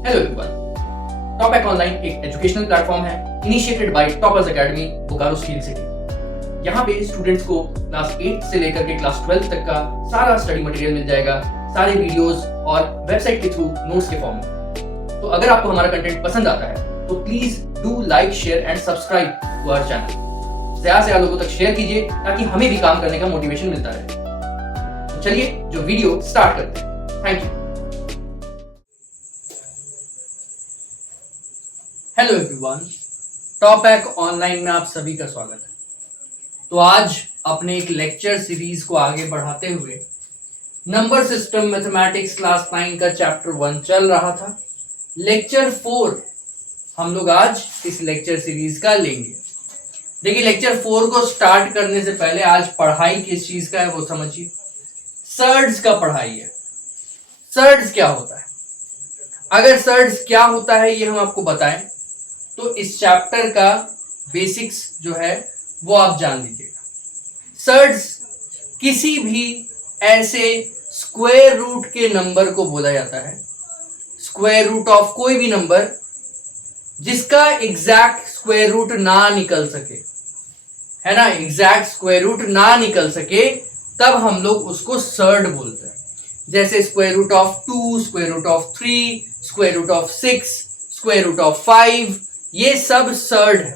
Hello everyone, टॉपैक online एक educational platform है initiated by toppers academy Bokaro steel city. यहाँ पे स्टूडेंट्स को क्लास 8 से लेकर के क्लास 12 तक का सारा स्टडी मटेरियल मिल जाएगा, सारे वीडियोस और वेबसाइट के थ्रू नोट्स के फॉर्म में। तो अगर आपको हमारा कंटेंट पसंद आता है तो please do like, share and subscribe to our channel. ज्यादा से ज्यादा लोगों तक शेयर कीजिए ताकि हमें भी काम करने का मोटिवेशन मिलता रहे। तो चलिए जो वीडियो स्टार्ट करते हैं। Thank you. हेलो एवरीवन, टॉपैक ऑनलाइन में आप सभी का स्वागत है। तो आज अपने एक लेक्चर सीरीज को आगे बढ़ाते हुए नंबर सिस्टम मैथमेटिक्स क्लास 9 का चैप्टर 1 चल रहा था। लेक्चर 4 हम लोग आज इस लेक्चर सीरीज का लेंगे। देखिए, लेक्चर 4 को स्टार्ट करने से पहले आज पढ़ाई किस चीज का है वो समझिए। सर्ड्स का पढ़ाई है। सर्ड्स क्या होता है? अगर सर्ड्स क्या होता है ये हम आपको बताएं तो इस चैप्टर का बेसिक्स जो है वो आप जान लीजिएगा। सर्ड्स किसी भी ऐसे स्क्वायर रूट के नंबर को बोला जाता है, स्क्वायर रूट ऑफ कोई भी नंबर जिसका एग्जैक्ट स्क्वायर रूट ना निकल सके, है ना, एग्जैक्ट स्क्वायर रूट ना निकल सके तब हम लोग उसको सर्ड बोलते हैं। जैसे square root of 2, square root of 3, square root of 6, square root of 5, ये सब सर्ड है।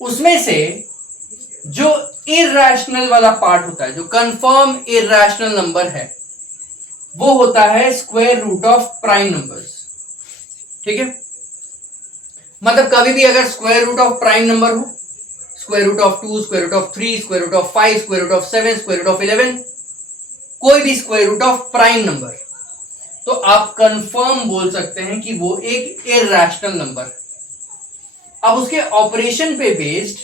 उसमें से जो इरैशनल वाला पार्ट होता है, जो कंफर्म इरैशनल नंबर है, वो होता है square root of prime numbers. ठीक है, मतलब कभी भी अगर square root of prime number हो, square root of 2, square root of 3, square root of 5, square root of 7, square root of 11, कोई भी square root of prime number, तो आप कंफर्म बोल सकते हैं कि वो एक इरैशनल नंबर है। अब उसके ऑपरेशन पे बेस्ड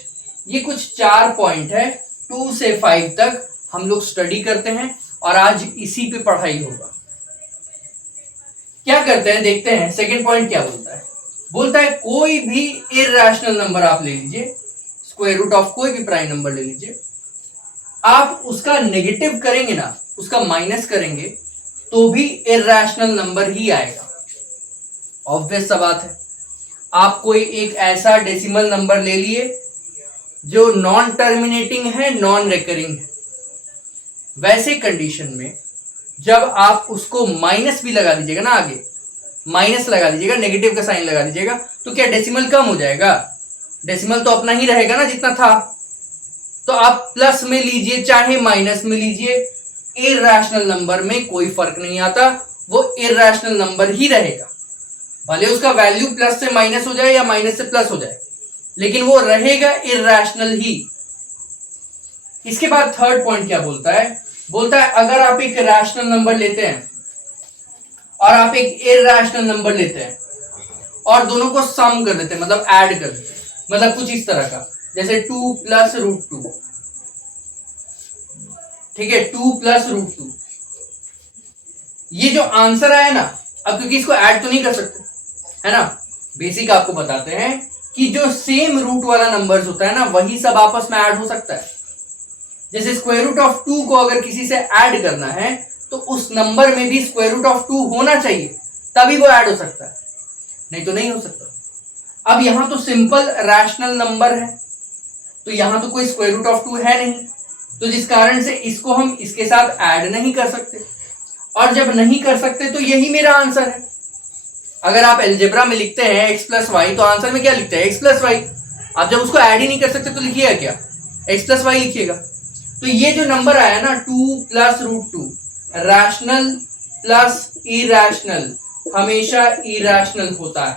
ये कुछ 4 पॉइंट है, 2 से 5 तक हम लोग स्टडी करते हैं और आज इसी पे पढ़ाई होगा। क्या करते हैं देखते हैं। सेकंड पॉइंट क्या बोलता है? बोलता है कोई भी इरैशनल नंबर आप ले लीजिए, स्क्वायर रूट ऑफ कोई भी प्राइम नंबर ले लीजिए, आप उसका नेगेटिव करेंगे ना, उसका माइनस करेंगे तो भी इरैशनल नंबर ही आएगा। ऑब्वियस सा बात है। आप कोई एक ऐसा डेसिमल नंबर ले लिए जो नॉन टर्मिनेटिंग है, नॉन रिकरिंग है, वैसे कंडीशन में जब आप उसको माइनस भी लगा दीजिएगा ना, आगे माइनस लगा दीजिएगा, नेगेटिव का साइन लगा दीजिएगा, तो क्या डेसिमल कम हो जाएगा? डेसिमल तो अपना ही रहेगा ना जितना था। तो आप प्लस में लीजिए चाहे माइनस में लीजिए, इरैशनल नंबर में कोई फर्क नहीं आता, वो इरैशनल नंबर ही रहेगा। भले उसका वैल्यू प्लस से माइनस हो जाए या माइनस से प्लस हो जाए, लेकिन वो रहेगा इरैशनल ही। इसके बाद थर्ड पॉइंट क्या बोलता है? बोलता है अगर आप एक रैशनल नंबर लेते हैं और आप एक इरैशनल नंबर लेते हैं और दोनों को सम कर देते हैं, मतलब ऐड कर देते हैं, मतलब कुछ इस तरह का, जैसे 2 प्लस रूट 2, ठीक है, 2 प्लस रूट 2, ये जो आंसर आया ना, अब क्योंकि इसको ऐड तो नहीं कर सकते, है ना, बेसिक आपको बताते हैं कि जो सेम रूट वाला नंबर्स होता है ना, वही सब आपस में ऐड हो सकता है। जैसे स्क्वायर रूट ऑफ 2 को अगर किसी से ऐड करना है तो उस नंबर में भी स्क्वायर रूट ऑफ 2 होना चाहिए, तभी वो ऐड हो सकता है, नहीं तो नहीं हो सकता। अब यहां तो सिंपल रैशनल नंबर है, तो यहां तो कोई स्क्वायर रूट ऑफ 2 है नहीं, तो जिस कारण से इसको हम इसके साथ ऐड नहीं कर सकते, और जब नहीं कर सकते तो यही मेरा आंसर है। अगर आप अलजेब्रा में लिखते हैं x प्लस वाई, तो आंसर में क्या लिखते हैं? x plus Y. आप जब उसको ऐड ही नहीं कर सकते तो लिखिएगा क्या? x प्लस वाई लिखिएगा। तो ये जो नंबर आया ना 2 plus root 2, rational plus irrational हमेशा इरैशनल होता है।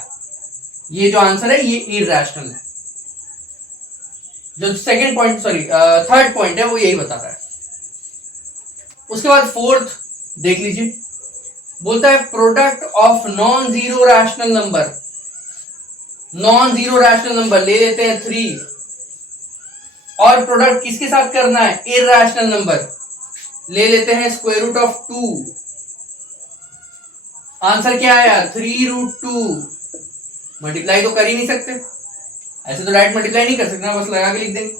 ये जो आंसर है ये इरैशनल है। जो second point, sorry third point है, वो यही बता रहा है। उसके बाद फोर्थ देख लीजिए, बोलता है product of non zero rational number. Non zero rational number ले लेते हैं 3, और प्रोडक्ट किसके साथ करना है? इरैशनल नंबर ले लेते हैं स्क्वायर रूट ऑफ 2। आंसर क्या आया? 3 रूट 2। मल्टीप्लाई तो कर ही नहीं सकते, ऐसे तो डायरेक्ट मल्टीप्लाई नहीं कर सकते ना, बस लगा के लिख देंगे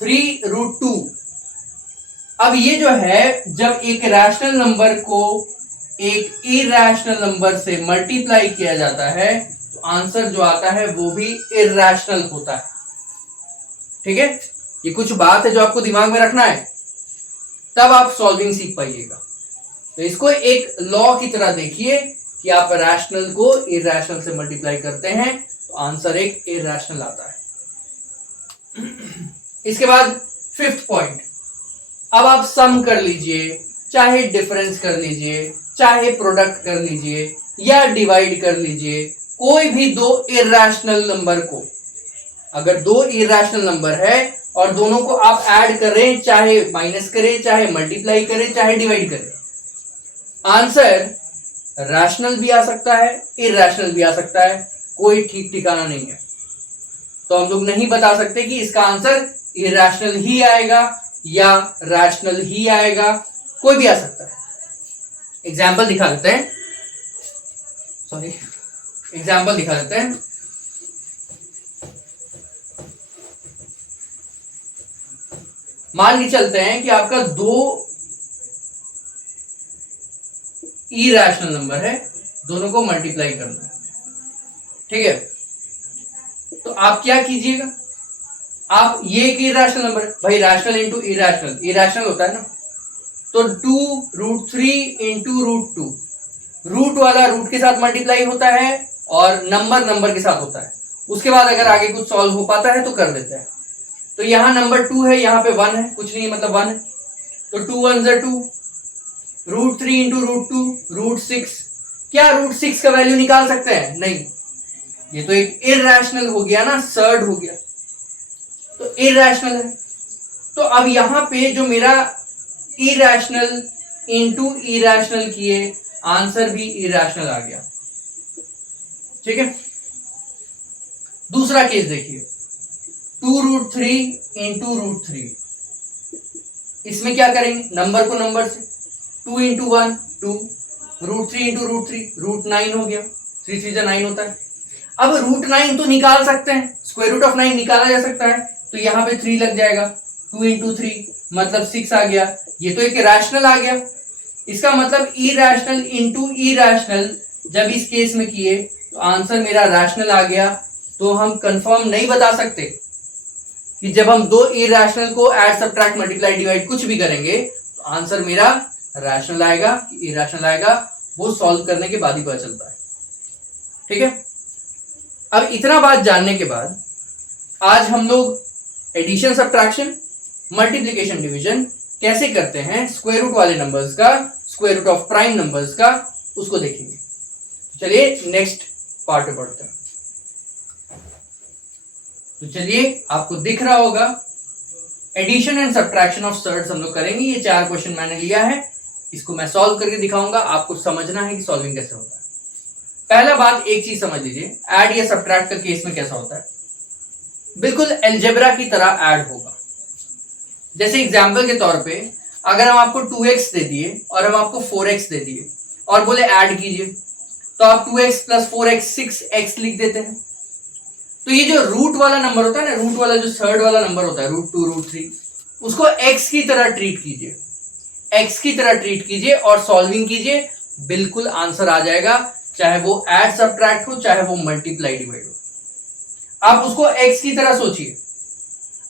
3 रूट 2। अब ये जो है, जब एक रैशनल नंबर को एक इरैशनल नंबर से मल्टीप्लाई किया जाता है तो आंसर जो आता है वो भी इरैशनल होता है। ठीक है, ये कुछ बात है जो आपको दिमाग में रखना है, तब आप सॉल्विंग सीख पाइएगा। तो इसको एक लॉ की तरह देखिए कि आप रैशनल को इरैशनल से मल्टीप्लाई करते हैं तो आंसर एक इरैशनल आता है। इसके बाद फिफ्थ पॉइंट, अब आप सम कर लीजिए, चाहे डिफरेंस कर लीजिए, चाहे प्रोडक्ट कर लीजिए या डिवाइड कर लीजिए, कोई भी दो इरैशनल नंबर को, अगर दो इरैशनल नंबर है और दोनों को आप ऐड कर रहे हैं, चाहे माइनस करें, चाहे मल्टीप्लाई करें, चाहे डिवाइड करें, आंसर रैशनल भी आ सकता है, इरैशनल भी आ सकता है, कोई ठीक ठिकाना नहीं है। तो हम लोग नहीं बता सकते कि इसका आंसर इरैशनल ही आएगा या रैशनल ही आएगा, कोई भी आ सकता है। एग्जाम्पल दिखा देते हैं, एग्जाम्पल दिखा देते हैं। मान के चलते हैं कि आपका दो इरैशनल नंबर है, दोनों को मल्टीप्लाई करना है। ठीक है, तो आप क्या कीजिएगा, आप ये एक इरैशनल नंबर है, भाई रैशनल इंटू इरैशनल, इरैशनल होता है ना, तो 2√3 इंटू √2, रूट वाला रूट के साथ मल्टीप्लाई होता है और नंबर नंबर के साथ होता है। उसके बाद अगर आगे कुछ सॉल्व हो पाता है तो कर देते हैं। तो यहाँ नंबर 2 है, यहाँ पे 1 है, कुछ नहीं मतलब 1 है, तो 2 1 2, √3 इंटू √2 √6। क्या √6 का वैल्यू निकाल सकते हैं? नहीं, ये तो एक इरैशनल हो गया ना, सर्ड हो गया, तो इरैशनल है। तो अब यहां पे जो मेरा इरैशनल इंटू इरैशनल किए, आंसर भी इरैशनल आ गया। ठीक है, दूसरा केस देखिए, 2√3 इंटू √3, इसमें क्या करेंगे, नंबर को नंबर से 2 इंटू 1 2, √3 इंटू √3 √9 हो गया, 3 3 9 होता है। अब √9 तो निकाल सकते हैं, स्क्वायर रूट ऑफ 9 निकाला जा सकता है, तो यहां पे 3 लग जाएगा, 2 इंटू 3 मतलब 6 आ गया, ये तो एक रैशनल आ गया। इसका मतलब इरैशनल इंटू इरैशनल जब इस केस में किए तो आंसर मेरा रैशनल आ गया। तो हम कंफर्म नहीं बता सकते कि जब हम दो इरैशनल को ऐड सब्ट्रैक्ट मल्टीप्लाई डिवाइड कुछ भी करेंगे तो आंसर मेरा रैशनल आएगा कि इरैशनल आएगा, वो सॉल्व करने के बाद ही पता चलता है। ठीक है, अब इतना बात जानने के बाद आज हम लोग एडिशन सब्ट्रैक्शन मल्टीप्लिकेशन डिवीजन कैसे करते हैं, स्क्वायर रूट वाले नंबर्स का, square root of prime numbers का, उसको देखेंगे। चलिए नेक्स्ट पार्ट में बढ़ते हैं। तो चलिए, आपको दिख रहा होगा addition and subtraction of surds हम लोग करेंगे। ये 4 क्वेश्चन मैंने लिया है, इसको मैं सॉल्व करके दिखाऊंगा, आपको समझना है कि सॉल्विंग कैसे होता है। पहला बात, एक चीज समझ लीजिए, ऐड या सब्ट्रैक्ट का केस में कैसा होता है, बिल्कुल अलजेब्रा की तरह ऐड होगा। जैसे एग्जाम्पल के तौर पे अगर हम आपको 2x दे दिए और हम आपको 4x दे दिए और बोले ऐड कीजिए, तो आप 2x + 4x 6x लिख देते हैं। तो ये जो रूट वाला नंबर होता है ना, रूट वाला जो थर्ड वाला नंबर होता है, √2 √3, उसको x की तरह ट्रीट कीजिए, x की तरह ट्रीट कीजिए और सॉल्विंग कीजिए, बिल्कुल आंसर आ जाएगा, चाहे वो ऐड सब्ट्रैक्ट हो, चाहे वो मल्टीप्लाई डिवाइड हो। आप उसको x की तरह सोचिए,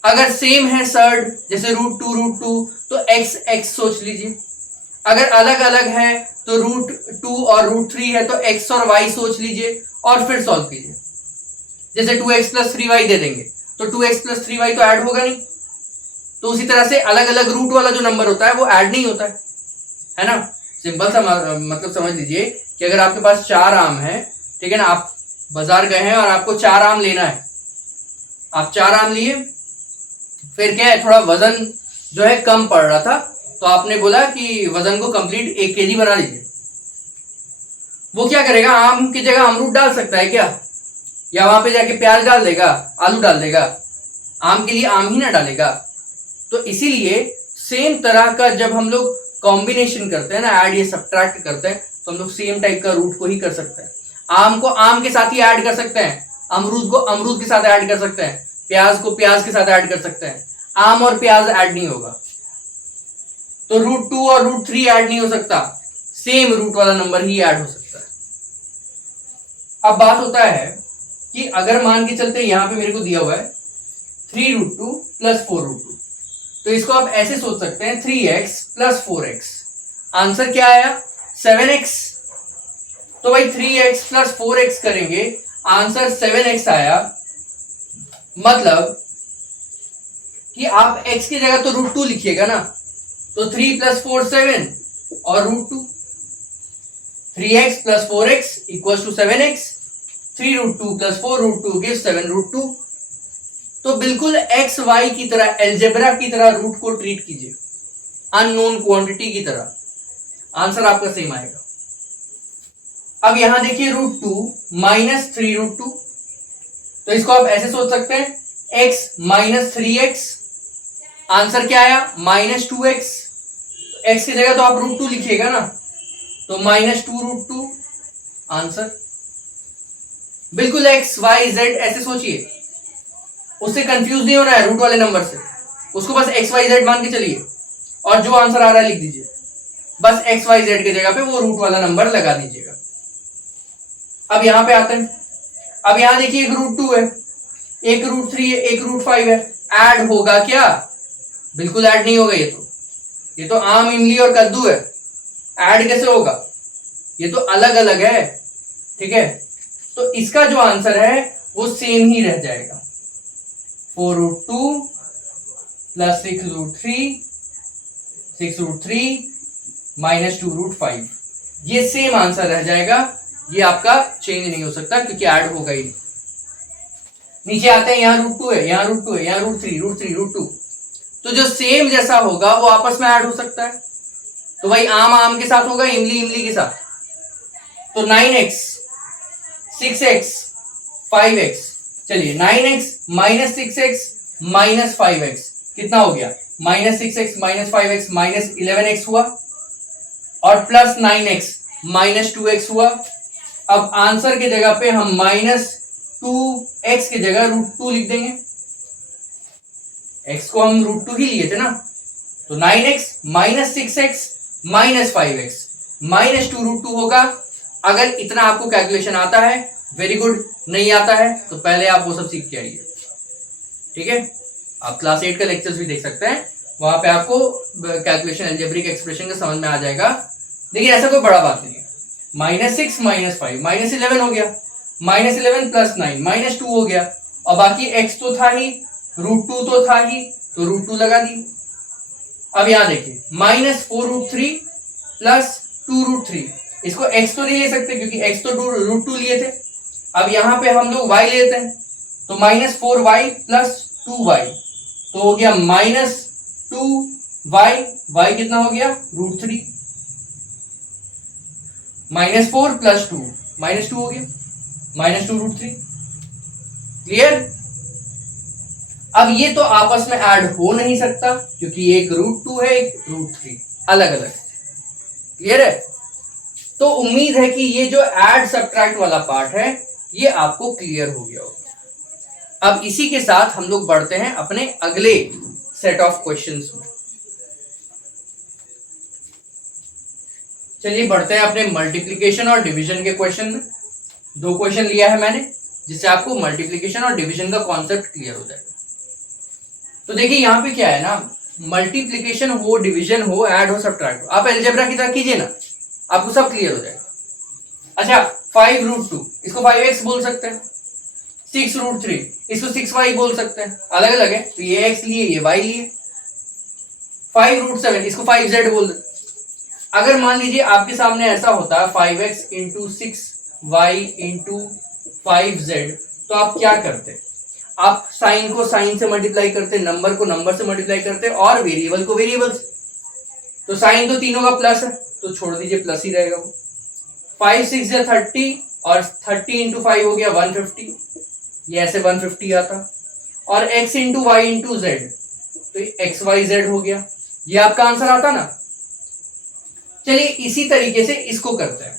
अगर सेम है सर्ड जैसे √2 √2 तो x सोच लीजिए, अगर अलग अलग है तो √2 और √3 है तो x और y सोच लीजिए और फिर सॉल्व कीजिए। जैसे 2x + 3y दे देंगे तो 2x + 3y तो ऐड होगा नहीं, तो उसी तरह से अलग अलग रूट वाला जो नंबर होता है वो ऐड नहीं होता है ना। सिंपल सा मतलब समझ लीजिए कि अगर आपके पास 4 आम है, ठीक है ना, आप बाजार गए हैं और आपको 4 आम लेना है, आप 4 आम लिए, फिर क्या है, थोड़ा वजन जो है कम पड़ रहा था, तो आपने बोला कि वजन को कंप्लीट 1 kg बना लीजिए। वो क्या करेगा, आम की जगह अमरूद डाल सकता है क्या, या वहां पे जाके प्याज डाल देगा, आलू डाल देगा, आम के लिए आम ही ना डालेगा। तो इसीलिए सेम तरह का जब हम लोग कॉम्बिनेशन करते हैं ना, ऐड या सब्ट्रैक्ट करते हैं, तो हम लोग सेम टाइप का रूट को ही कर सकते हैं। आम को आम के साथ ही ऐड कर सकते हैं, अमरूद को अमरूद के साथ ऐड कर सकते हैं, प्याज को प्याज के साथ ऐड कर सकते हैं। आम और प्याज ऐड नहीं होगा, तो √2 और √3 ऐड नहीं हो सकता। सेम रूट वाला नंबर ही ऐड हो सकता है। अब बात होता है कि अगर मान के चलते यहां पे मेरे को दिया हुआ है 3√2 प्लस 4√2, तो इसको आप ऐसे सोच सकते हैं 3x प्लस 4x। आंसर क्या आया? 7x। तो भाई 3x प्लस 4x करेंगे, आंसर 7x आया। मतलब कि आप x की जगह तो √2 लिखिएगा ना, तो 3 प्लस 4 7 और √2, 3x plus 4x equal to 7x, 3√2 plus 4√2 gives 7√2। तो बिल्कुल एक्स वाई की तरह, एल्जेब्रा की तरह रूट को ट्रीट कीजिए, अननोन क्वांटिटी की तरह, आंसर आपका सेम आएगा। अब यहां देखिए √2 माइनस 3√2, तो इसको आप ऐसे सोच सकते हैं x माइनस 3x। आंसर क्या आया? -2x। x की जगह तो आप √2 लिखिएगा ना, तो -2√2 आंसर। बिल्कुल x y z ऐसे सोचिए, उससे कंफ्यूज नहीं होना है रूट वाले नंबर से, उसको बस x y z मान के चलिए और जो आंसर आ रहा है लिख दीजिए। बस x y z की जगह पे वो रूट वाला नंबर लगा दीजिएगा। अब यहां पे आते हैं। अब यहां देखिए एक √2 है, एक √3 है, एक √5 है। ऐड होगा क्या? बिल्कुल ऐड नहीं होगा। ये तो आम, इमली और कद्दू है, ऐड कैसे होगा? ये तो अलग अलग है। ठीक है, तो इसका जो आंसर है वो सेम ही रह जाएगा, 4√2 प्लस 6√3 माइनस 2√5। ये सेम आंसर रह जाएगा, ये आपका चेंज नहीं हो सकता क्योंकि ऐड होगा ही नहीं। नीचे आते हैं, यहां √2 है, यहां √2 है, यहां √3, तो जो सेम जैसा होगा वो आपस में ऐड हो सकता है। तो भाई आम आम के साथ होगा, इमली इमली के साथ। तो 9x 6x 5x, चलिए 9x minus 6x minus 5x कितना हो गया? -6x minus 5x minus 11x हुआ, और प्लस 9x माइनस 2x हुआ। अब आंसर की जगह पे हम -2x की जगह √2 लिख देंगे। x को हम √2 ही लिए थे ना, तो 9x minus 6x minus 5x minus 2√2 होगा। अगर इतना आपको कैलकुलेशन आता है वेरी गुड, नहीं आता है तो पहले आप वो सब सीख के आइए। ठीक है, आप क्लास 8 का लेक्चर्स भी देख सकते हैं, वहां पे आपको कैलकुलेशन अलजेब्रिक एक्सप्रेशन का समझ में आ जाएगा। देखिए ऐसा कोई बड़ा बात नहीं है। -6 माइनस 5 -11 हो गया, -11 प्लस 9 -2 हो गया, और बाकी x तो था ही, √2 तो था ही, तो √2 लगा दी। अब यहां देखिए -4√3 प्लस 2√3, इसको x तो नहीं ले सकते क्योंकि x तो √2 लिए थे। अब यहां पे हम लोग y लेते हैं, तो -4y प्लस 2y, तो हो गया -2y, y कितना हो गया? √3, -4 प्लस 2 -2 हो गया, -2√3। क्लियर? अब ये तो आपस में ऐड हो नहीं सकता क्योंकि एक √2 है, एक √3, अलग अलग। क्लियर है? तो उम्मीद है कि ये जो ऐड सब्ट्रैक्ट वाला पार्ट है ये आपको क्लियर हो गया होगा। अब इसी के साथ हम लोग बढ़ते हैं अपने अगले सेट ऑफ क्वेश्चंस में। चलिए बढ़ते हैं अपने मल्टीप्लिकेशन और डिवीजन के क्वेश्चन में। 2 क्वेश्चन लिया है मैंने जिससे आपको मल्टीप्लिकेशन और डिवीजन का कॉन्सेप्ट क्लियर हो जाएगा। तो देखिए यहां पे क्या है ना, मल्टीप्लिकेशन हो, डिवीजन हो, ऐड हो, सब्ट्रैक्ट हो, आप अलजेब्रा की तरह कीजिए ना, आपको सब क्लियर हो जाएगा। अच्छा 5√2 इसको 5x बोल सकते हैं, 6√3 इसको 6y बोल सकते हैं, अलग अलग है तो ये x लिए ये y लिए। 5√7 इसको 5z बोल देते। अगर मान लीजिए आपके सामने ऐसा होता है 5x into 6y into 5z, तो आप क्या करते? आप साइन को साइन से मल्टीप्लाई करते, नंबर को नंबर से मल्टीप्लाई करते, और वेरिएबल को वेरिएबल से। तो साइन तो तीनों का प्लस है तो छोड़ दीजिए, प्लस ही रहेगा वो। 5 6 या 30, और 30 इंटू 5 हो गया 150, ये ऐसे 150 आता। और x into Y into Z, तो एक्स वाई जेड हो गया, ये आपका आंसर आता ना। चलिए इसी तरीके से इसको करते हैं,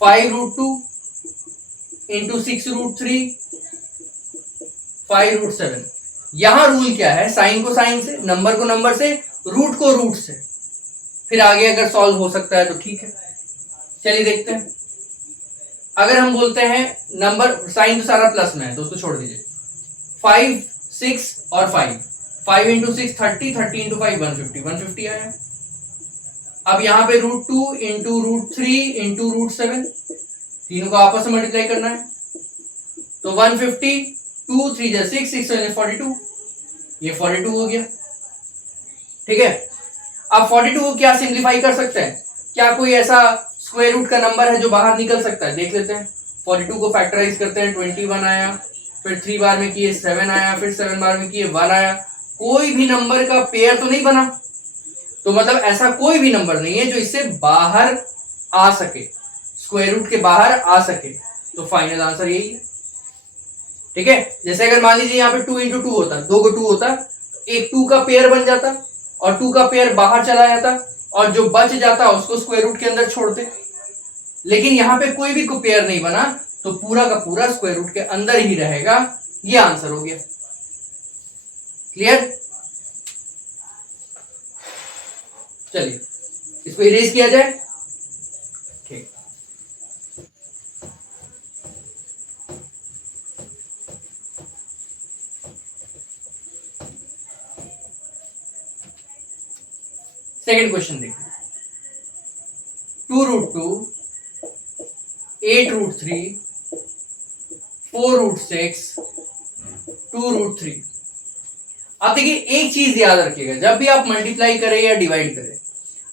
5√2 इंटू 6√3 5√7। यहां रूल क्या है? साइन को साइन से, नंबर को नंबर से, रूट को रूट से। फिर आगे अगर सॉल्व हो सकता है तो ठीक है। चलिए देखते हैं। अगर हम बोलते हैं नंबर साइन तो सारा प्लस में है तो उसको छोड़ दीजिए। 5, 6 और 5, 5 इंटू 6 30, 30 इंटू 5 150, 150 आया। अब यहाँ पे √2 इंटू √3 इंटू √7, तीनों को आपस में मल्टीप्लाई करना है तो 150, 2 3 जा 6, 6 42, ये 42 हो गया। ठीक है, अब 42 को क्या सिंप्लीफाई कर सकते हैं? क्या कोई ऐसा स्क्वायर रूट का नंबर है जो बाहर निकल सकता है? देख लेते हैं। 42 को फैक्टराइज करते हैं, 21 आया, फिर 3 बार में किए 7 आया, फिर 7 बार में किए 1 आया। कोई भी नंबर का पेयर तो नहीं बना, तो मतलब ऐसा कोई भी नंबर नहीं है जो इससे बाहर आ सके, स्क्वायर रूट के बाहर आ सके। तो फाइनल आंसर यही है। ठीक है, जैसे अगर मान लीजिए यहाँ पे 2 इंटू 2 होता, 2 को 2 होता, एक 2 का पेयर बन जाता और 2 का पेयर बाहर चला जाता और जो बच जाता उसको स्क्वायर रूट के अंदर छोड़ते। लेकिन यहाँ पे कोई भी पेयर नहीं बना तो पूरा का पूरा स्क्वायर रूट के अंदर ही रहेगा। ये आंसर हो गया। क्लियर? चलिए इसको इरेज किया जाए। ठीक, सेकेंड क्वेश्चन देखिए। 2√2, 8√3, 4√6, 2√3। अब देखिए एक चीज याद रखिएगा, जब भी आप मल्टीप्लाई करें या डिवाइड करें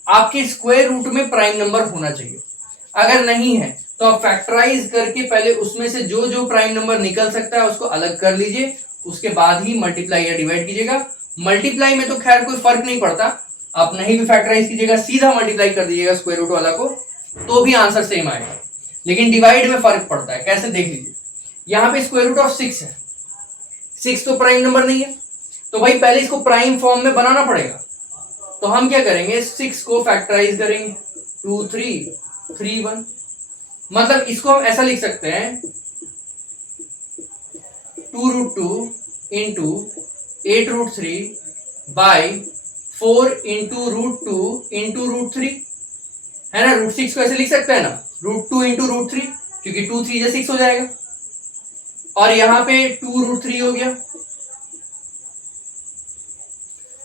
आपके स्क्वायर रूट में प्राइम नंबर होना चाहिए। अगर नहीं है तो आप फैक्टराइज करके पहले उसमें से जो जो प्राइम नंबर निकल सकता है उसको अलग कर लीजिए, उसके बाद ही मल्टीप्लाई या डिवाइड कीजिएगा। मल्टीप्लाई में तो खैर कोई फर्क नहीं पड़ता, आप नहीं भी फैक्टराइज कीजिएगा, सीधा मल्टीप्लाई कर दीजिएगा स्क्वायर रूट वाला को तो भी आंसर सेम आएगा। लेकिन डिवाइड में फर्क पड़ता है। कैसे? देख लीजिए, यहाँ पे स्क्वायर रूट ऑफ 6 है, 6 तो प्राइम नंबर नहीं है, तो भाई पहले इसको प्राइम फॉर्म में बनाना पड़ेगा। तो हम क्या करेंगे, 6 को फैक्टराइज करेंगे, 2 3 3 1। मतलब इसको हम ऐसा लिख सकते हैं 2√2 इंटू 8√3 बाई 4 इंटू √2 इंटू √3, है ना। √6 को ऐसे लिख सकते हैं ना, √2 इंटू √3, क्योंकि 2 3 6 हो जाएगा, और यहां पे 2√3 हो गया।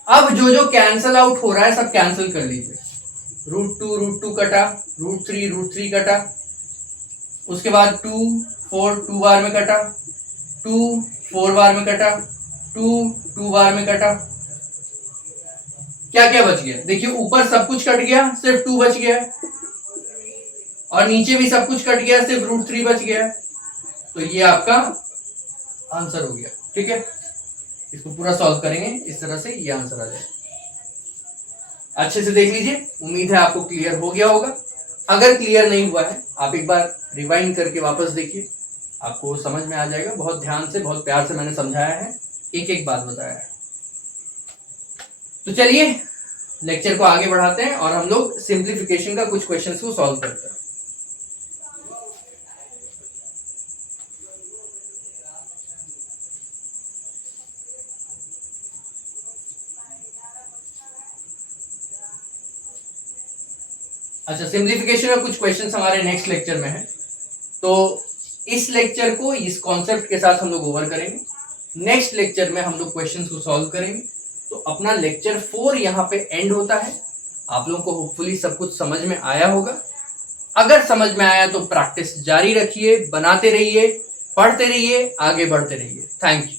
अब जो जो कैंसल आउट हो रहा है सब कैंसिल कर लीजिए। √2 कटा, √3 कटा, उसके बाद 2 4 2 बार में कटा, 2 4 बार में कटा, 2 2 बार में कटा। क्या क्या बच गया? देखिए ऊपर सब कुछ कट गया, सिर्फ 2 बच गया, और नीचे भी सब कुछ कट गया, सिर्फ √3 बच गया। तो ये आपका आंसर हो गया। ठीक है, इसको पूरा सॉल्व करेंगे इस तरह से, ये आंसर आ जाएगा। अच्छे से देख लीजिए, उम्मीद है आपको क्लियर हो गया होगा। अगर क्लियर नहीं हुआ है आप एक बार रिवाइंड करके वापस देखिए, आपको समझ में आ जाएगा। बहुत ध्यान से, बहुत प्यार से मैंने समझाया है, एक एक बात बताया है। तो चलिए लेक्चर को आगे बढ़ाते हैं और हम लोग सिंप्लीफिकेशन का कुछ क्वेश्चंस को सॉल्व करते हैं। अच्छा, सिंप्लीफिकेशन का कुछ क्वेश्चंस हमारे नेक्स्ट लेक्चर में है, तो इस लेक्चर को इस कॉन्सेप्ट के साथ हम लोग ओवर करेंगे। नेक्स्ट लेक्चर में हम लोग क्वेश्चंस को सॉल्व करेंगे। तो अपना लेक्चर 4 यहाँ पे एंड होता है। आप लोगों को होपफुली सब कुछ समझ में आया होगा। अगर समझ में आया तो प्रैक्टिस जारी रखिए, बनाते रहिए, पढ़ते रहिए, आगे बढ़ते रहिए। Thank you.